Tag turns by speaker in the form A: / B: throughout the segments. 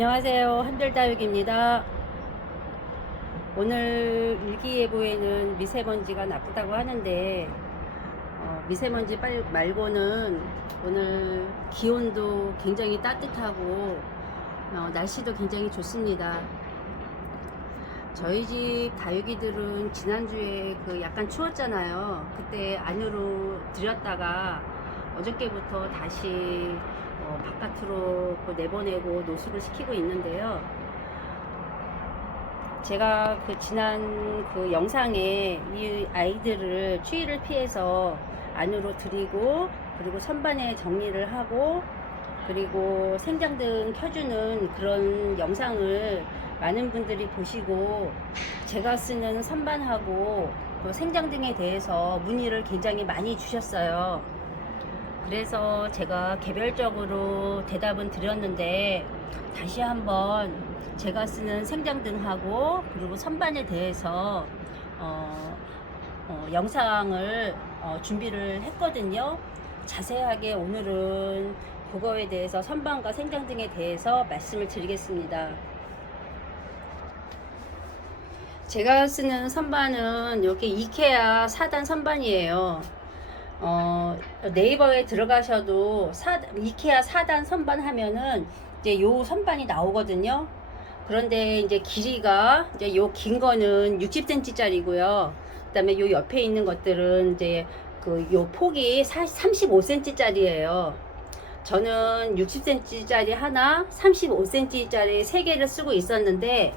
A: 안녕하세요. 한별다육입니다. 오늘 일기예보에는 미세먼지가 나쁘다고 하는데 어, 미세먼지 빨- 말고는 오늘 기온도 굉장히 따뜻하고 어, 날씨도 굉장히 좋습니다. 저희 집 다육이들은 지난주에 그 약간 추웠잖아요. 그때 안으로 들였다가 어저께부터 다시 어, 바깥으로 그 내보내고 노숙을 시키고 있는데요. 제가 그 지난 그 영상에 이 아이들을 추위를 피해서 안으로 들이고 그리고 선반에 정리를 하고 그리고 생장등 켜주는 그런 영상을 많은 분들이 보시고 제가 쓰는 선반하고 또 생장등에 대해서 문의를 굉장히 많이 주셨어요. 그래서 제가 개별적으로 대답은 드렸는데 다시 한번 제가 쓰는 생장등하고 그리고 선반에 대해서 어, 어, 영상을 어, 준비를 했거든요. 자세하게 오늘은 그거에 대해서 선반과 생장 등에 대해서 말씀을 드리겠습니다. 제가 쓰는 선반은 여기 이케아 4단 선반이에요. 어, 네이버에 들어가셔도 사, 이케아 4단 선반 하면은 이제 요 선반이 나오거든요. 그런데 이제 길이가 이제 요 긴 거는 60cm 짜리고요. 그다음에 요 옆에 있는 것들은 이제 그 요 폭이 35cm 짜리예요. 저는 60cm 짜리 하나, 35cm 짜리 세 개를 쓰고 있었는데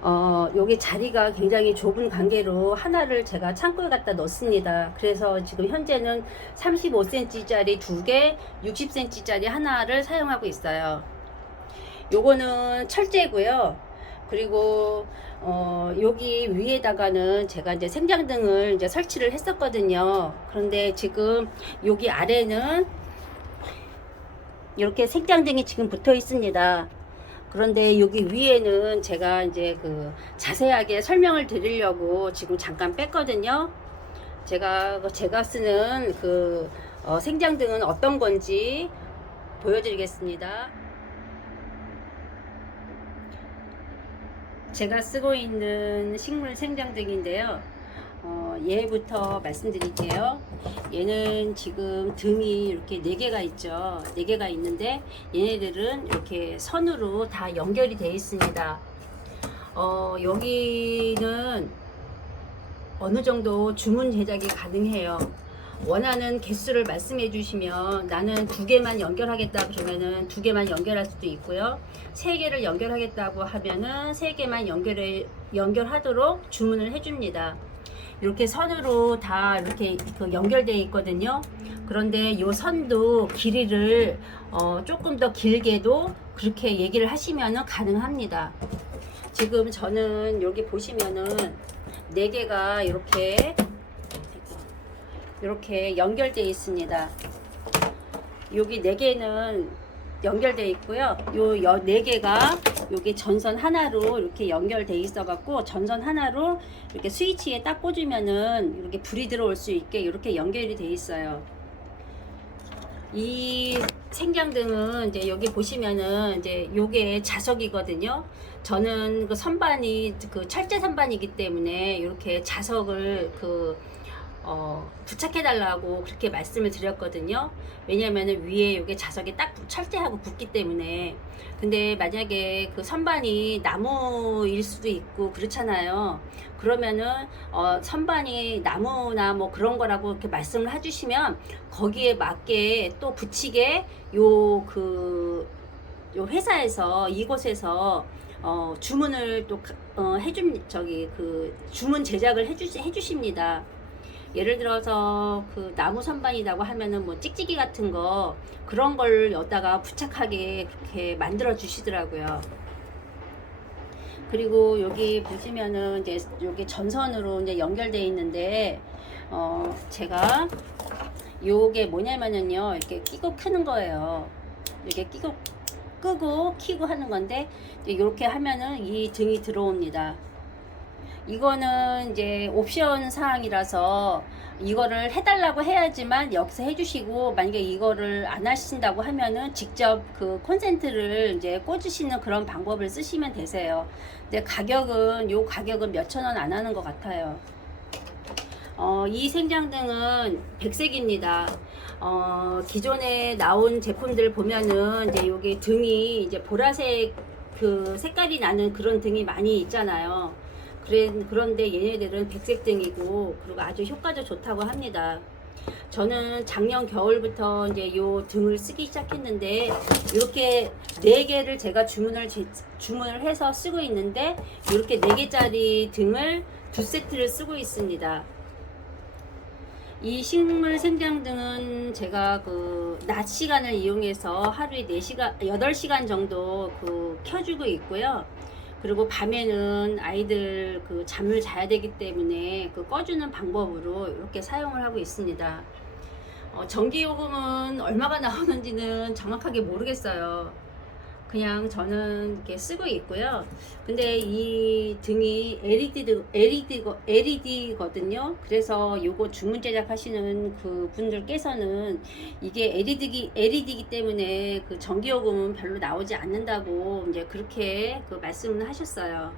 A: 어, 여기 자리가 굉장히 좁은 관계로 하나를 제가 창고에 갖다 넣습니다. 그래서 지금 현재는 35cm짜리 두 개, 60cm짜리 하나를 사용하고 있어요. 요거는 철제고요. 그리고 어, 여기 위에다가는 제가 이제 생장등을 이제 설치를 했었거든요. 그런데 지금 여기 아래는 이렇게 생장등이 지금 붙어 있습니다. 그런데 여기 위에는 제가 이제 그 자세하게 설명을 드리려고 지금 잠깐 뺐거든요. 제가 제가 쓰는 그 어, 생장등은 어떤 건지 보여드리겠습니다. 제가 쓰고 있는 식물 생장등인데요. 어, 얘부터 말씀드릴게요. 얘는 지금 등이 이렇게 네 개가 있죠. 네 개가 있는데 얘네들은 이렇게 선으로 다 연결이 되어 있습니다. 어, 여기는 어느 정도 주문 제작이 가능해요. 원하는 개수를 말씀해 주시면 나는 두 개만 연결하겠다 그러면은 두 개만 연결할 수도 있고요. 세 개를 연결하겠다고 하면은 세 개만 연결해 연결하도록 주문을 해 줍니다. 이렇게 선으로 다 이렇게 그 연결되어 있거든요. 그런데 이 선도 길이를 어 조금 더 길게도 그렇게 얘기를 하시면은 가능합니다. 지금 저는 여기 보시면은 네 개가 이렇게 이렇게 연결되어 있습니다. 여기 네 개는 연결되어 있고요. 요 네 개가 여기 전선 하나로 이렇게 연결돼 있어 갖고 전선 하나로 이렇게 스위치에 딱 꽂으면은 이렇게 불이 들어올 수 있게 이렇게 연결이 돼 있어요. 이 생장등은 이제 여기 보시면은 이제 요게 자석이거든요. 저는 그 선반이 그 철제 선반이기 때문에 이렇게 자석을 그 어, 부착해 달라고 그렇게 말씀을 드렸거든요. 왜냐면은 위에 요게 자석이 딱 철제하고 붙기 때문에. 근데 만약에 그 선반이 나무일 수도 있고 그렇잖아요. 그러면은 어, 선반이 나무나 뭐 그런 거라고 이렇게 말씀을 해주시면 거기에 맞게 또 붙이게 요그 요 회사에서 이곳에서 어, 주문을 또 어, 해줍 저기 그 주문 제작을 해주 해주십니다. 예를 들어서 그 나무 선반이라고 하면은 뭐 찍찍이 같은 거 그런 걸 여기다가 부착하게 그렇게 만들어 주시더라고요. 그리고 여기 보시면은 이제 여기 전선으로 이제 연결되어 있는데 어 제가 요게 뭐냐면은요 이렇게 끼고 크는 거예요. 이렇게 끼고 끄고 키고 하는 건데 이렇게 하면은 이 등이 들어옵니다. 이거는 이제 옵션 사항이라서 이거를 해달라고 해야지만 여기서 해주시고 만약에 이거를 안 하신다고 하면은 직접 그 콘센트를 이제 꽂으시는 그런 방법을 쓰시면 되세요. 근데 가격은 요 가격은 몇천 원 안 하는 것 같아요. 어, 이 생장등은 백색입니다. 어, 기존에 나온 제품들 보면은 이제 여기 등이 이제 보라색 그 색깔이 나는 그런 등이 많이 있잖아요. 그래, 그런데 얘네들은 백색 등이고 그리고 아주 효과도 좋다고 합니다. 저는 작년 겨울부터 이제 요 등을 쓰기 시작했는데 이렇게 네 개를 제가 주문을 제- 주문을 해서 쓰고 있는데 이렇게 네 개짜리 등을 두 세트를 쓰고 있습니다. 이 식물 생장 등은 제가 그 낮 시간을 이용해서 하루에 4시간, 8시간 정도 그 켜주고 있고요. 그리고 밤에는 아이들 그 잠을 자야 되기 때문에 그 꺼주는 방법으로 이렇게 사용을 하고 있습니다. 어, 전기요금은 얼마가 나오는지는 정확하게 모르겠어요. 그냥 저는 이렇게 쓰고 있고요. 근데 이 등이 LED, LED, LED거든요. 그래서 요거 주문 제작하시는 그 분들께서는 이게 LED기, LED이기 때문에 그 전기요금은 별로 나오지 않는다고 이제 그렇게 그 말씀을 하셨어요.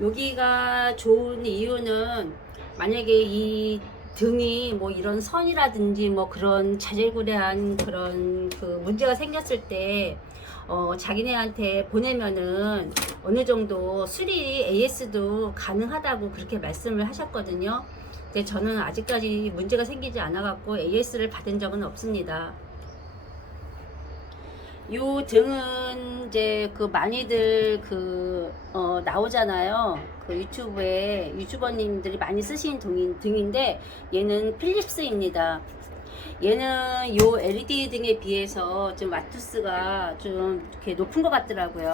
A: 여기가 좋은 이유는 만약에 이 등이 뭐 이런 선이라든지 뭐 그런 자질구레한 그런 그 문제가 생겼을 때 어, 자기네한테 보내면은 어느 정도 수리 AS도 가능하다고 그렇게 말씀을 하셨거든요. 근데 저는 아직까지 문제가 생기지 않아갖고 AS를 받은 적은 없습니다. 요 등은 이제 그 많이들 그, 어, 나오잖아요. 그 유튜브에 유튜버님들이 많이 등인, 등인데 얘는 필립스입니다. 얘는 요 LED 등에 비해서 좀 와트수가 좀 이렇게 높은 것 같더라고요.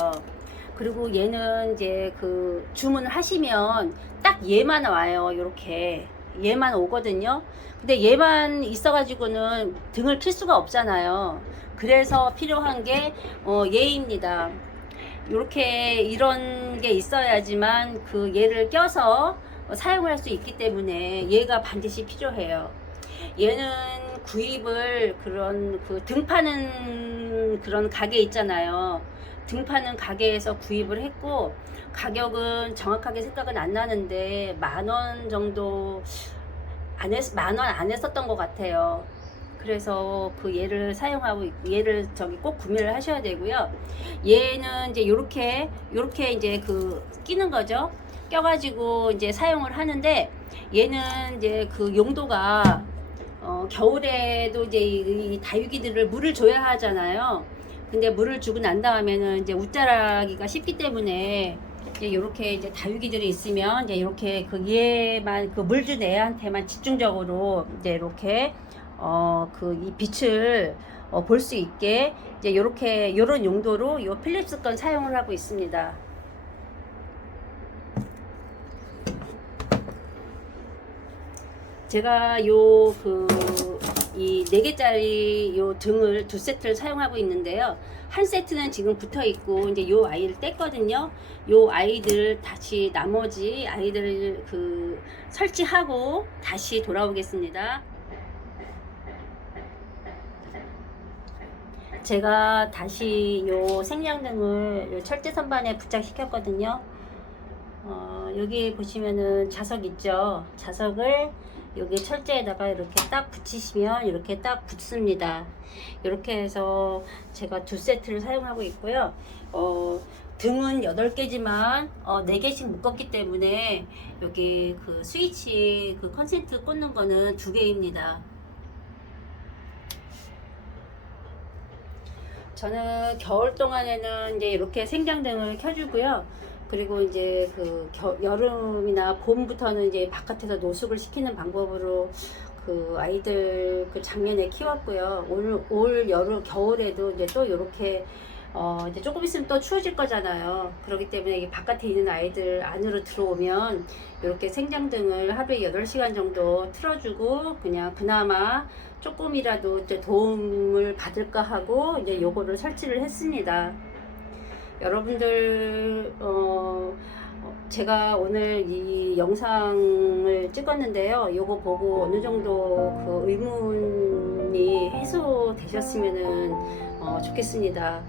A: 그리고 얘는 이제 그 주문을 하시면 딱 얘만 와요. 요렇게. 얘만 오거든요. 근데 얘만 있어가지고는 등을 킬 수가 없잖아요. 그래서 필요한 게 어, 얘입니다. 이렇게 이런 게 있어야지만 그 얘를 껴서 사용을 할수 있기 때문에 얘가 반드시 필요해요. 얘는 구입을 그런 그 등 파는 그런 가게 있잖아요. 등 파는 가게에서 구입을 했고 가격은 정확하게 생각은 안 나는데 만 원 정도 안 했, 만원 안 했었던 것 같아요. 그래서 그 얘를 사용하고 있- 얘를 저기 꼭 구매를 하셔야 되고요. 얘는 이제 요렇게 요렇게 이제 그 끼는 거죠. 껴가지고 이제 사용을 하는데 얘는 이제 그 용도가 어, 겨울에도 이제 이, 이 다육이들을 물을 줘야 하잖아요. 근데 물을 주고 난 다음에는 이제 웃자라기가 쉽기 때문에 이제 이렇게 이제 다육이들이 있으면 이제 이렇게 그 얘만 그 물 준 애한테만 집중적으로 이제 이렇게 어 그 이 빛을 어, 볼 수 있게 이제 이렇게 이런 용도로 이 필립스 건 사용을 하고 있습니다. 제가 요 그 이 네 개짜리 요 등을 두 세트를 사용하고 있는데요. 한 세트는 지금 붙어 있고 이제 요 아이를 뗐거든요. 요 아이들 다시 나머지 아이들 그 설치하고 다시 돌아오겠습니다. 제가 다시 요 생량등을 요 철제 선반에 부착시켰거든요. 어, 여기 보시면은 자석 있죠. 자석을 여기 철제에다가 이렇게 딱 붙이시면 이렇게 딱 붙습니다. 이렇게 해서 제가 두 세트를 사용하고 있고요. 어, 등은 8개지만 어, 4개씩 묶었기 때문에 여기 그 스위치 그 컨센트 꽂는 거는 두 개입니다. 저는 겨울 동안에는 이제 이렇게 생장등을 켜주고요. 그리고 이제 그 겨, 여름이나 봄부터는 이제 바깥에서 노숙을 시키는 방법으로 그 아이들 그 작년에 키웠고요. 올, 올 여름 겨울에도 이제 또 이렇게 어 이제 조금 있으면 또 추워질 거잖아요. 그렇기 때문에 이게 바깥에 있는 아이들 안으로 들어오면 이렇게 생장등을 하루에 8시간 정도 틀어주고 그냥 그나마 조금이라도 이제 도움을 받을까 하고 이제 요거를 설치를 했습니다. 여러분들 어, 어, 제가 오늘 이 영상을 찍었는데요. 이거 보고 어느 정도 그 의문이 해소되셨으면 어, 좋겠습니다.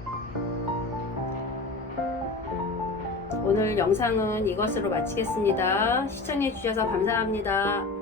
A: 오늘 영상은 이것으로 마치겠습니다. 시청해 주셔서 감사합니다.